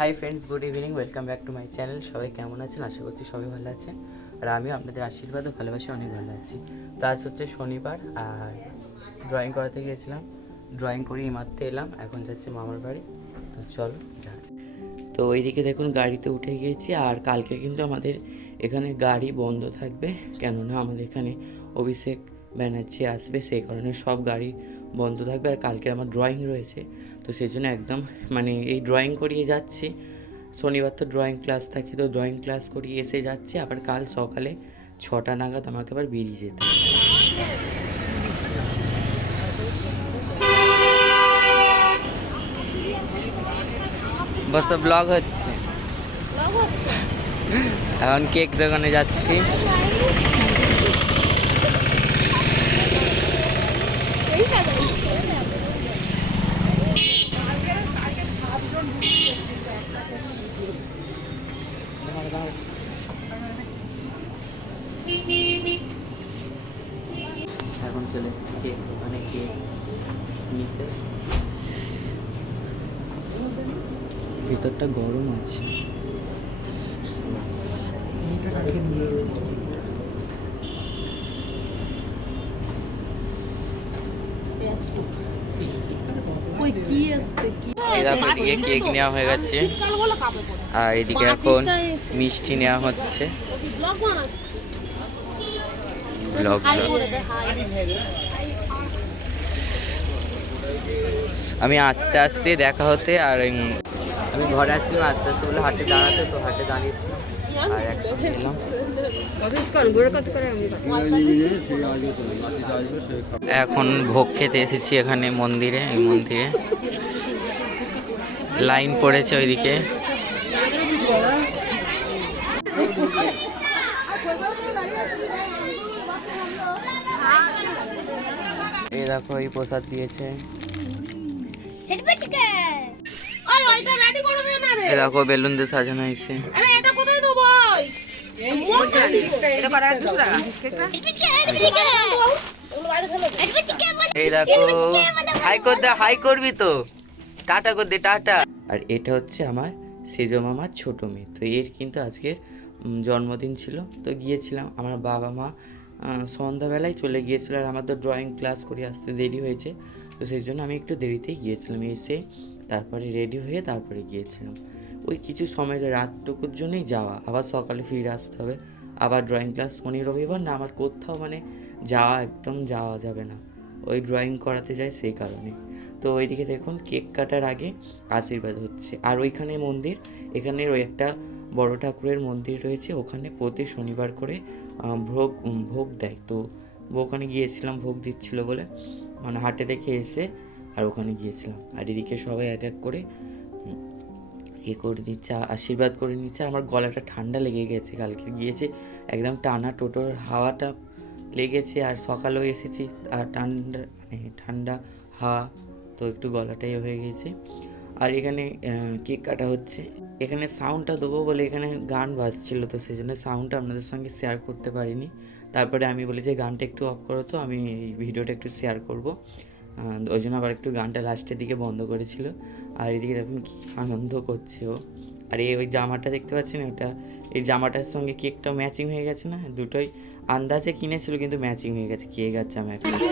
Hi friends, good evening, welcome back to my channel. সবাই কেমন আছেন? আশা করছি সবাই ভালো আছেন, আর আমিও আপনাদের আশীর্বাদ ও ভালোবাসি অনেক ভালো আছি। তো আজ হচ্ছে শনিবার, আর ড্রয়িং করাতে গিয়েছিলাম। ড্রয়িং করিয়ে মারতে এলাম, এখন যাচ্ছে মামার বাড়ি। তো চলো যাই। তো ওইদিকে দেখুন গাড়িতে উঠে গিয়েছি, আর কালকে কিন্তু আমাদের এখানে গাড়ি বন্ধ থাকবে, কেননা আমাদের এখানে অভিষেক ব্যানার্জি আসবে, সেই কারণে সব গাড়ি বন্ধ থাকবে। আর কালকে আমার ড্রয়িং রয়েছে, তো সেই জন্য একদম এই ড্রয়িং করিয়ে যাচ্ছি। শনিবার তো ড্রয়িং ক্লাস থাকে, তো ড্রয়িং ক্লাস করিয়ে এসে যাচ্ছি, আবার কাল সকালে 6টা নাগাদ আমাকে আবার বেরিয়ে যেতে হবে। বস ব্লগ হচ্ছে, এখন কেক দোকানে যাচ্ছি। এখন চলে এসেছি কেক দোকানে কেক নিতে। ভিতরটা গরম আছে। এদিকে কেক নেওয়া হয়ে গেছে, আর এদিকে এখন মিষ্টি নেওয়া হচ্ছে। আমি আস্তে আস্তে দেখা হতে, আর আমি ঘরে আসছিলাম আস্তে আস্তে বলে হাটে দাঁড়াতে, তো হাটে দাঁড়িয়েছিলাম আর একসঙ্গে এলাম। এখন ভোগ খেতে এসেছি এখানে মন্দিরে। এই মন্দিরে লাইন পড়েছে ওইদিকে। এই দেখো এই প্রসাদ দিয়েছে। এই দেখো বেলুন দিয়ে সাজানো হয়েছে। এই দেখো হাই করবি তো, টাটা কর দে, টাটা। আর এটা হচ্ছে আমার সেজো মামার ছোট মেয়ে, তো এর কিন্তু আজকের জন্মদিন ছিল, তো গিয়েছিলাম। আমার বাবা মা সন্ধ্যাবেলায় চলে গিয়েছিল, আর আমার তো ড্রয়িং ক্লাস করে আসতে দেরি হয়েছে, তো সেই জন্য আমি একটু দেরিতেই গিয়েছিলাম। এসে তারপরে রেডি হয়ে তারপরে গিয়েছিলাম। ওই কিছু সময় রাতটুকুর জন্যই যাওয়া, আবার সকালে ফিরে আসতে হবে, আবার ড্রয়িং ক্লাস। শনি রবিবার না আমার কোথাও যাওয়া একদম যাওয়া যাবে না, ওই ড্রয়িং করাতে যায় সেই কারণে। তো ওইদিকে দেখুন কেক কাটার আগে আশীর্বাদ হচ্ছে। আর ওইখানে মন্দির, এখানে ওই একটা বড় ঠাকুরের মন্দির রয়েছে, ওখানে প্রতি শনিবার করে ভোগ দেয়। তো ওখানে গিয়েছিলাম, ভোগ দিচ্ছিল বলে, হাটে দেখে এসে আর ওখানে গিয়েছিলাম। আর এদিকে সবাই এক এক করে করে দিচ্ছে, আশীর্বাদ করে নিচ্ছে। আর আমার গলাটা ঠান্ডা লেগে গেছে, কালকে গিয়েছে একদম টানা টোটোর হাওয়াটা লেগেছে, আর সকালেও এসেছি আর ঠান্ডা হাওয়া, তো একটু গলাটাই হয়ে গেছে। আর এখানে কেক কাটা হচ্ছে। এখানে সাউন্ডটা দেবো বলে এখানে গান বাজছিল, তো সেই জন্য সাউন্ডটা আপনাদের সঙ্গে শেয়ার করতে পারিনি। তারপরে আমি বলি যে গানটা একটু অফ করো, তো আমি এই ভিডিওটা একটু শেয়ার করব, ওই জন্য আবার একটু গানটা লাস্টের দিকে বন্ধ করেছিল। আর এদিকে দেখুন কী আনন্দ করছে ও। আর ওই জামাটা দেখতে পাচ্ছেন, ওটা এই জামাটার সঙ্গে কেকটাও ম্যাচিং হয়ে গেছে না, দুটোই আন্দাজে কিনেছিল কিন্তু ম্যাচিং হয়ে গেছে, কেক আর জামা একসাথে।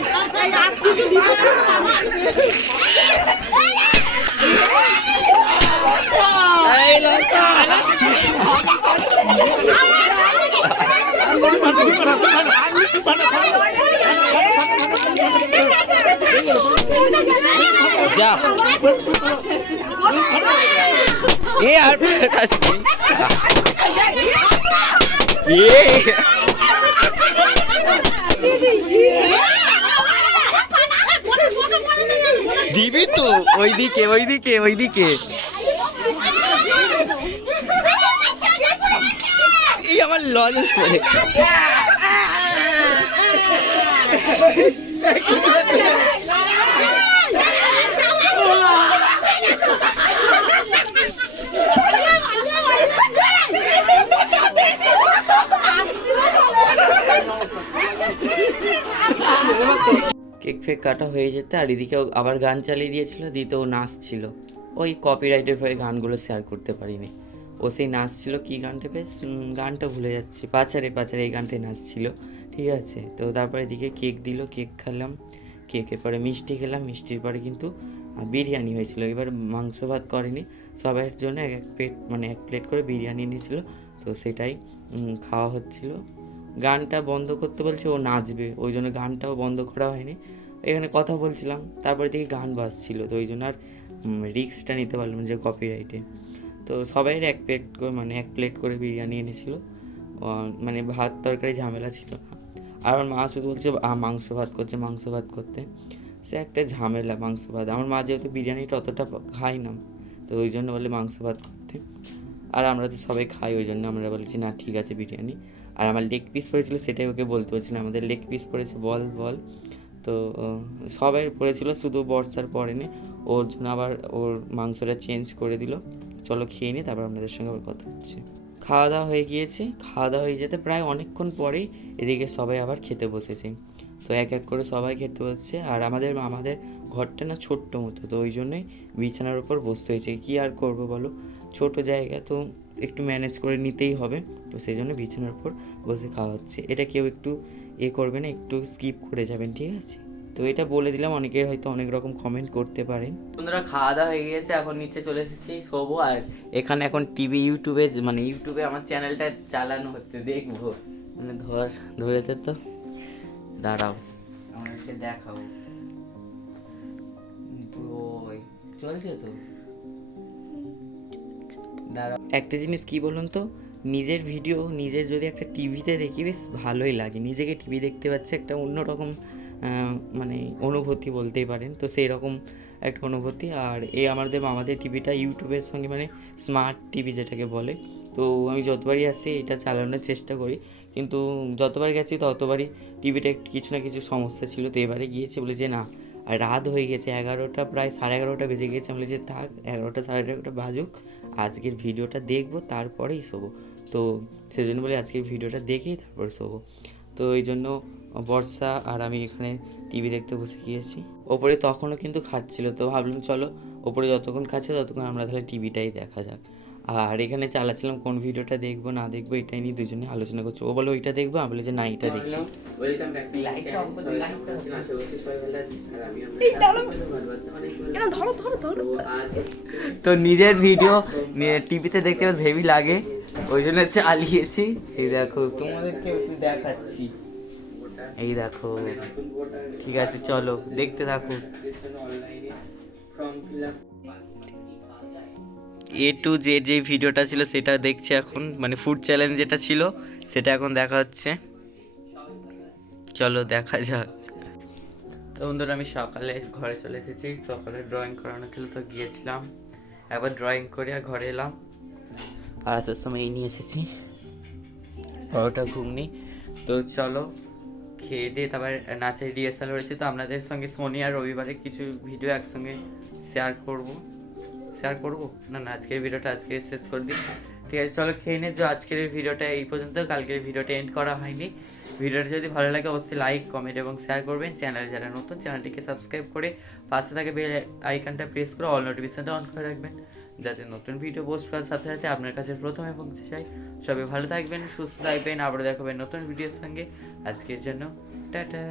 যা আর দিবি তো, ওইদিকে ওইদিকে ওইদিকে এই আমার লজেন্স পরে। কেক ফেক কাটা হয়ে যেতে, আর এদিকে আবার গান চালিয়ে দিয়েছিল, দিতে ও নাচছিল। ওই কপিরাইটের ভয়ে গানগুলো শেয়ার করতে পারিনি। ও সেই নাচছিল, কী গানটা বেশ গানটা ভুলে যাচ্ছি, পাচারে পাচারে এই গানটায় নাচছিল, ঠিক আছে। তো তারপরে এদিকে কেক দিল, কেক খেলাম, কেকের পরে মিষ্টি খেলাম, মিষ্টির পরে কিন্তু বিরিয়ানি হয়েছিল। এবার মাংস ভাত করেনি, সবার জন্য এক এক প্লেট মানে এক প্লেট করে বিরিয়ানি নিয়েছিল, তো সেটাই খাওয়া হচ্ছিল। গানটা বন্ধ করতে বলছে, ও নাচবে, ওই জন্য গানটাও বন্ধ করা হয়নি। এখানে কথা বলছিলাম, তারপরে দেখি গান বাজছিল, তো ওই জন্য আর রিস্কটা নিতে পারলাম যে কপিরাইটে। তো সবাই এক প্লেট করে বিরিয়ানি এনেছিল, মানে ভাত তরকারি ঝামেলা ছিল না। আর আমার মা শুধু বলছে মাংস ভাত করছে, মাংস ভাত করতে, সে একটা ঝামেলা মাংস ভাত। আমার মা যেহেতু বিরিয়ানিটা অতটা খাই না, তো ওই জন্য বলে মাংস ভাত করতে। আর আমরা তো সবাই খাই, ওই জন্য আমরা বলেছি না ঠিক আছে বিরিয়ানি। আর আমার লেগ পিস পড়েছিল, সেটাই ওকে বলতে পারছিলাম, আমাদের লেগ পিস পড়েছে, বল বল। তো সবাই পড়েছিল, শুধু বর্ষার পড়েনি, ওর জন্য আবার ওর মাংসটা চেঞ্জ করে দিল। চলো খেয়ে নিই, তারপর আপনাদের সঙ্গে আবার কথা হচ্ছে। খাওয়া দাওয়া হয়ে গিয়েছে, খাওয়া দাওয়া হয়ে যেতে প্রায় অনেকক্ষণ পরেই এদিকে সবাই আবার খেতে বসেছে। তো এক এক করে সবাই খেতে বসছে। আর আমাদের ঘরটা না ছোট্ট মতো, তো ওই জন্যই বিছানার উপর বসতে হয়েছে। কী আর করবো বলো, ছোট জায়গা তো একটু ম্যানেজ করে নিতেই হবে, তো সেই জন্য বিছানার উপর বসে খাওয়া হচ্ছে। এটা কেউ একটু করবে না, একটু স্কিপ করে যাবেন, ঠিক আছে। তো এটা বলে দিলাম, অনেকের হয়তো অনেক রকম কমেন্ট করতে পারেন। বন্ধুরা খাওয়া দাওয়া হয়ে গিয়েছে, এখন নিচে চলে এসেছি শোবো। আর এখানে এখন ইউটিউবে আমার চ্যানেলটা চালানো হচ্ছে, দেখবো মানে ধরেতে তো দাঁড়াও আমাকে দেখাবো, চলছে তো দাঁড়াও। একটা জিনিস কি বলুন তো, নিজের ভিডিও নিজের যদি একটা টিভিতে দেখি বেশ ভালোই লাগে, নিজেকে টিভি দেখতে পাচ্ছে, একটা অন্যরকম মানে অনুভূতি বলতেই পারেন, তো সেই রকম একটা অনুভূতি। আর আমাদের টিভিটা ইউটিউবের সঙ্গে মানে স্মার্ট টিভি যেটাকে বলে, তো আমি যতবারই আসি এটা চালানোর চেষ্টা করি, কিন্তু যতবার গেছি ততবারই টিভিটা কিছু না কিছু সমস্যা ছিল। তো এবারে গিয়েছি বলে যে না, আর রাত হয়ে গেছে, 11টা প্রায় 11:30 বেজে গেছে, আমি বলি যে থাক 11টা 11:30 বাজুক, আজকের ভিডিওটা দেখবো তারপরেই শোবো। তো সেজন্য বলে আজকের ভিডিওটা দেখেই তারপর শোবো। তো এই জন্য বর্ষা আর আমি এখানে টিভি দেখতে বসে গিয়েছি। ওপরে তখনও কিন্তু খাচ্ছিল, তো ভাবলাম চলো ওপরে যতক্ষণ খাচ্ছে ততক্ষণ আমরা তাহলে টিভিটাই দেখা যাক। আর এখানে চালাচ্ছিলাম কোন ভিডিওটা দেখবো না দেখবো, এটাই নিয়ে দুজনে আলোচনা করছি। ও বলে ওইটা দেখবো, আমি বলি যে না এটা দেখি। ওয়েলকাম ব্যাক টু লাইটটা অফ করে লাইটটা আশা করছি সবাই ভালো আছেন। আর আমি তো নিজের ভিডিও টিভিতে দেখতে বেশ হেভি লাগে, ওই জন্য চালিয়েছি। এই দেখো তোমাদেরকে একটু দেখাচ্ছি, এই দেখো, ঠিক আছে চলো দেখতে থাকো। A to Z যে ভিডিওটা ছিল সেটা দেখছি এখন, মানে ফুড চ্যালেঞ্জ যেটা ছিল সেটা এখন দেখা হচ্ছে, চলো দেখা যাক। তো বন্ধুরা আমি সকালে ঘরে চলে এসেছি, সকালে ড্রয়িং করানো ছিল, তো গিয়েছিলাম একবার ড্রয়িং করে আর ঘরে এলাম। আর আসার সময় এই নিয়ে এসেছি পরোটা ঘুগনি। তো চলো খেয়ে দিয়ে তারপর নাচের রিহার্সাল হয়েছে, তো আপনাদের সঙ্গে শনি আর রবিবারে কিছু ভিডিও একসঙ্গে শেয়ার করবো না আজকের ভিডিওটা আজকে শেষ করে দিই, ঠিক আছে। চলো খেয়ে নিই, যে আজকের ভিডিওটা এই পর্যন্ত, কালকের ভিডিওটা এন্ড করা হয়নি। ভিডিওটা যদি ভালো লাগে অবশ্যই লাইক কমেন্ট এবং শেয়ার করবেন। চ্যানেল যারা নতুন চ্যানেলটিকে সাবস্ক্রাইব করে পাশে থাকে বেল আইকনটা প্রেস করে অল নোটিফিকেশনটা অন করে রাখবেন, যাতে নতুন ভিডিও পোস্ট করার সাথে সাথে আপনার কাছে প্রথমে পৌঁছে যায়। সবাই ভালো থাকবেন, সুস্থ থাকবেন, আবার দেখাবেন নতুন ভিডিওর সঙ্গে। আজকের জন্য টাটা।